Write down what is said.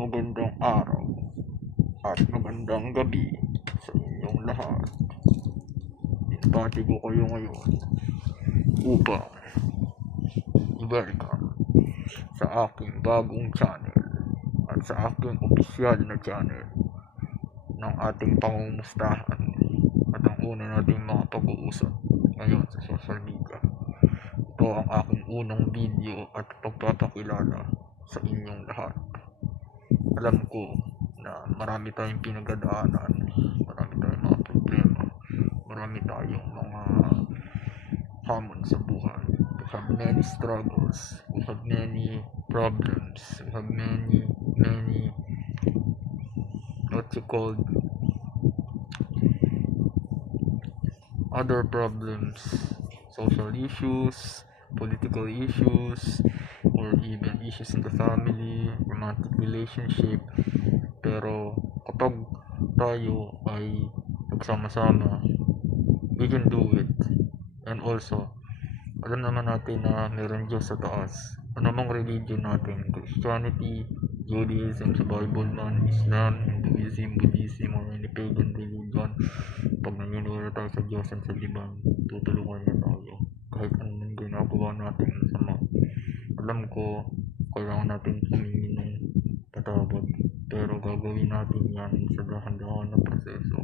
Magandang araw at magandang gabi sa inyong lahat. Binabati ko kayo ngayon upang i-welcome sa aking bagong channel at sa aking opisyal na channel ng ating pangumustahan at ang una nating mga pag-uusap ngayon sa social media. Ito ang aking unang video at pagpapakilala sa inyong lahat. Alam ko na marami tayong pinagdadaanan, marami tayong mga problema, marami tayong mga hamon sa buhay. We have many struggles, we have many problems, we have many other problems, social issues, political issues, or even issues in the family, romantic relationship. Pero kapag tayo ay nagsama-sama, we can do it. And also, alam naman natin na meron Diyos sa taas. Anumang religion natin, Christianity, Judaism, sa Bible man, Islam, Hinduism, Buddhism, or any pagan religion, pag naniniwala tayo sa Diyos at sa libang, tutulungan niya tayo. Kahit anong ginagawa natin masama. Alam ko, kailangan natin humingi ng patawad, pero gagawin natin yan sa dahan-dahan na proseso.